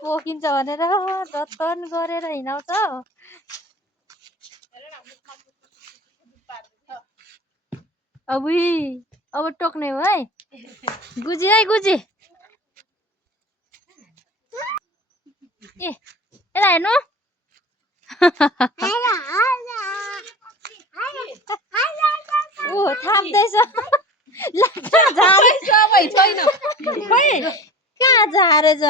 पोखिन्छ भनेर जतन गरेर हिँडाउँछ। अब टोक्ने हो है। गुजी है गुजी। ए यता हेर्नु। ऊ थाप्दैछ। कहाँ झारेछ?